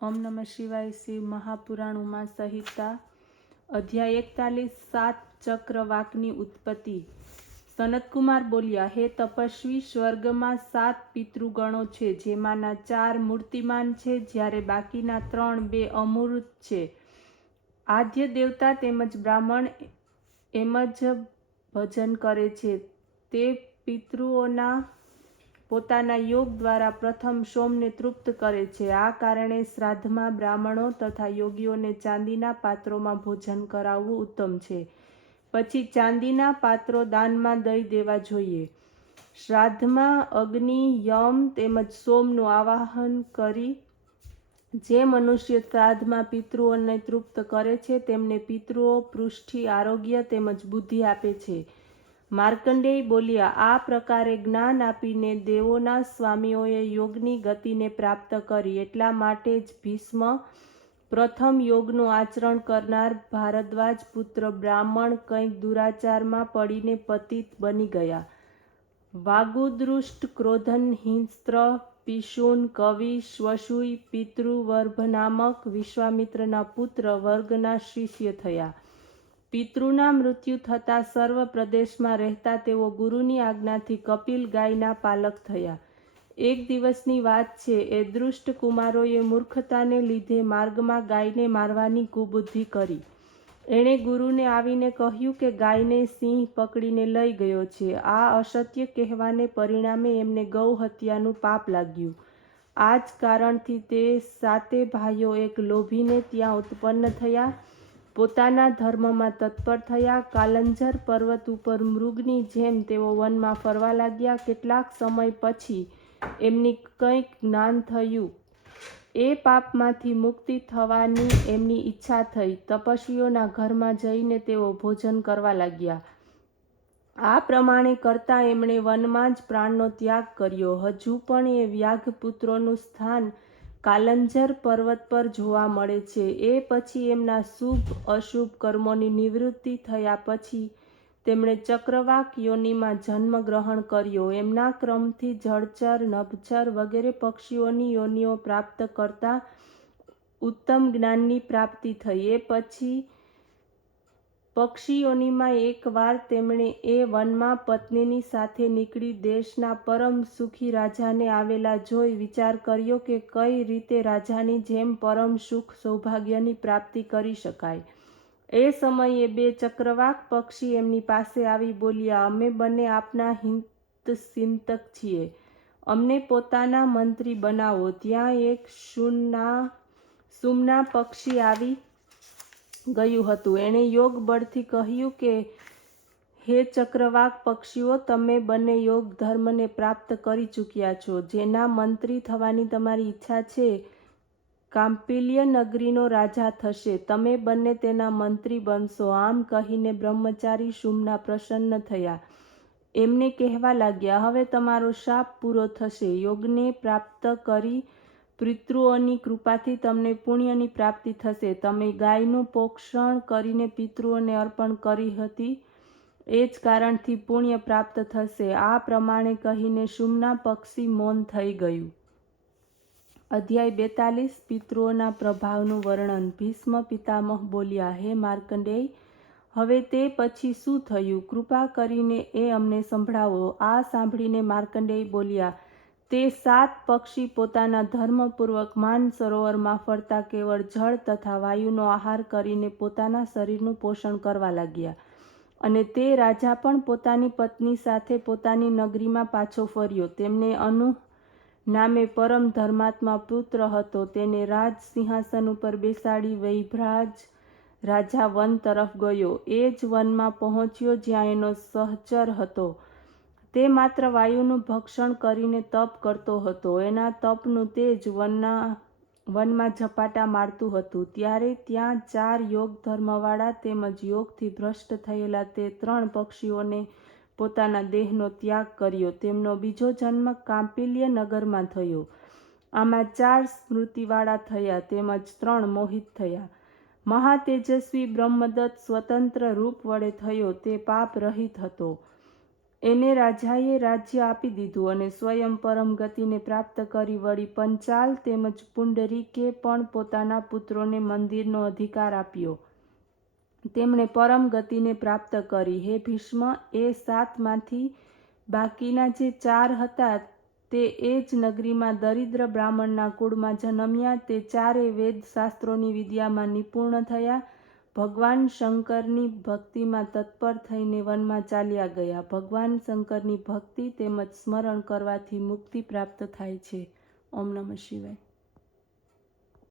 ઓમ નમઃ શિવાય. શિવ મહાપુરાણ ઉમા સંહિતા અધ્યાય 41 સાત ચક્રવાકની ઉત્પત્તિ. સનતકુમાર બોલ્યા, હે તપસ્વી, સ્વર્ગમાં 7 પિતૃગણો છે, જેમાંના 4 મૂર્તિમાન છે, જ્યારે બાકીના 3 બે અમૂર્ત છે. આદ્ય દેવતા તેમજ બ્રાહ્મણ એમ જ ભજન કરે છે. તે પિતૃઓના પોતાના યોગ દ્વારા પ્રથમ સોમને તૃપ્ત કરે છે. આ કારણે શ્રાદ્ધમાં બ્રાહ્મણો તથા યોગીઓને ચાંદીના પાત્રોમાં ભોજન કરાવવું ઉત્તમ છે. પછી ચાંદીના પાત્રો દાનમાં દઈ દેવા જોઈએ. શ્રાદ્ધમાં અગ્નિ, યમ તેમજ સોમનું આવાહન કરી જે મનુષ્ય શ્રાદ્ધમાં પિતૃઓને તૃપ્ત કરે છે, તેમને પિતૃઓ પૃષ્ઠી, આરોગ્ય તેમજ બુદ્ધિ આપે છે. માર્કંડેય બોલ્યા, આ પ્રકારે જ્ઞાન આપીને દેવોના સ્વામીઓએ યોગની ગતિને પ્રાપ્ત કરી. એટલા માટે જ ભીષ્મ પ્રથમ યોગનું આચરણ કરનાર ભારદ્વાજ પુત્ર બ્રાહ્મણ કંઈક દુરાચારમાં પડીને પતિત બની ગયા. વાગુદૃષ્ટ, ક્રોધન, હિંસ્ત્ર, પિશુન, કવિ, શ્વસુય, પિતૃ વર્ભ નામક વિશ્વામિત્રના પુત્ર વર્ગના શિષ્ય થયા. પિતૃના મૃત્યુ થતાં સર્વ પ્રદેશમાં રહેતા તેઓ ગુરુની આજ્ઞાથી કપિલ ગાયના પાલક થયા. એક દિવસની વાત છે. એ દૃષ્ટ કુમારોએ મૂર્ખતાને લીધે માર્ગમાં ગાયને મારવાની કુબુદ્ધિ કરી. એણે ગુરુને આવીને કહ્યું કે ગાયને સિંહ પકડીને લઈ ગયો છે. આ અસત્ય કહેવાને પરિણામે એમને ગૌ હત્યાનું પાપ લાગ્યું. આ જ કારણથી તે 7 ભાઈઓ એક લોભીને ત્યાં ઉત્પન્ન થયા. પોતાના ધર્મમાં તત્પર થયા. કાલંજર પર્વત ઉપર મૃગની જેમ તેઓ વનમાં ફરવા લાગ્યા. કેટલાક સમય પછી એમની કંઈક જ્ઞાન થયું. એ પાપમાંથી મુક્તિ થવાની એમની ઈચ્છા થઈ. તપસ્વીઓના ઘરમાં જઈને તેઓ ભોજન કરવા લાગ્યા. આ પ્રમાણે કરતા એમણે વનમાં જ પ્રાણનો ત્યાગ કર્યો. હજુ પણ એ વ્યાઘપુત્રોનું સ્થાન કાલંજર પર્વત પર જોવા મળે છે. એ પછી એમના શુભ અશુભ કર્મોની નિવૃત્તિ થયા પછી તેમણે ચક્રવાક યોનિમાં જન્મ ગ્રહણ કર્યો. એમના ક્રમથી જળચર, નભચર વગેરે પક્ષીઓની યોનિઓ પ્રાપ્ત કરતા ઉત્તમ જ્ઞાનની પ્રાપ્તિ થઈ. એ પછી પક્ષીયોનીમાં એકવાર તેમણે એ વનમાં પત્નીની સાથે નીકળી દેશના પરમ સુખી રાજાને આવેલા જોઈ વિચાર કર્યો કે કઈ રીતે રાજાની જેમ પરમ સુખ સૌભાગ્યની પ્રાપ્તિ કરી શકાય. એ સમયે 2 ચક્રવાક પક્ષી એમની પાસે આવી બોલ્યા, અમે બંને આપના હિતચિંતક છીએ. અમને પોતાના મંત્રી બનાવો. ત્યાં એક સુમના પક્ષી આવી ગયું હતું. એણે યોગ બળથી કહ્યું કે હે ચક્રવાક પક્ષીઓ, તમે બંને યોગ ધર્મને પ્રાપ્ત કરી ચૂક્યા છો. જેના મંત્રી થવાની તમારી ઈચ્છા છે, કાંપિલ્ય નગરીનો રાજા થશે. તમે બંને તેના મંત્રી બનશો. આમ કહીને બ્રહ્મચારી સુમના પ્રસન્ન થયા. એમને કહેવા લાગ્યા, હવે તમારો શાપ પૂરો થશે. યોગને પ્રાપ્ત કરી પિતૃઓની કૃપાથી તમને પુણ્યની પ્રાપ્તિ થશે. તમે ગાયનું પોષણ કરીને પિતૃઓને અર્પણ કરી હતી, એ જ કારણથી પુણ્ય પ્રાપ્ત થશે. આ પ્રમાણે કહીને સુમના પક્ષી મૌન થઈ ગયું. અધ્યાય 42 પિતૃઓના પ્રભાવનું વર્ણન. ભીષ્મ પિતામહ બોલ્યા, હે માર્કંડેય, હવે તે પછી શું થયું? કૃપા કરીને એ અમને સંભળાવો. આ સાંભળીને માર્કંડેય બોલ્યા, તે 7 પક્ષી પોતાના ધર્મપૂર્વક માનસરોવરમાં ફરતા કેવળ જળ તથા વાયુનો આહાર કરીને પોતાના શરીરનું પોષણ કરવા લાગ્યા. અને તે રાજા પણ પોતાની પત્ની સાથે પોતાની નગરીમાં પાછો ફર્યો. તેમને અનુ નામે પરમ ધર્માત્મા પુત્ર હતો. તેને રાજ સિંહાસન ઉપર બેસાડી વૈભ્રાજ રાજા વન તરફ ગયો. એ જ વનમાં પહોંચ્યો જ્યાં એનો સહચર હતો. તે માત્ર વાયુનું ભક્ષણ કરીને તપ કરતો હતો. એના તપનું તેજ વનમાં ઝપાટા મારતું હતું. ત્યારે ત્યાં 4 યોગ ધર્મવાળા તેમજ યોગથી ભ્રષ્ટ થયેલા તે 3 પક્ષીઓને પોતાના દેહનો ત્યાગ કર્યો. તેમનો બીજો જન્મ કાંપિલ્ય નગરમાં થયો. આમાં 4 સ્મૃતિવાળા થયા તેમજ 3 મોહિત થયા. મહાતેજસ્વી બ્રહ્મદત્ત સ્વતંત્ર રૂપ વડે થયો. તે પાપ રહિત હતો. એને રાજાએ રાજ્ય આપી દીધું અને સ્વયં પરમ ગતિને પ્રાપ્ત કરી. વળી પંચાલ તેમજ પુંડરીકે પણ પોતાના પુત્રોને મંદિરનો અધિકાર આપ્યો. તેમણે પરમ ગતિને પ્રાપ્ત કરી. હે ભીષ્મ, એ 7માંથી બાકીના જે 4 હતા તે એ જ નગરીમાં દરિદ્ર બ્રાહ્મણના કુળમાં જન્મ્યા. તે 4 વેદ શાસ્ત્રોની વિદ્યામાં નિપુણ થયા. ભગવાન શંકરની ભક્તિમાં તત્પર થઈને વનમાં ચાલ્યા ગયા. ભગવાન શંકરની ભક્તિ તેમજ સ્મરણ કરવાથી મુક્તિ પ્રાપ્ત થાય છે. ઓમ નમઃ શિવાય.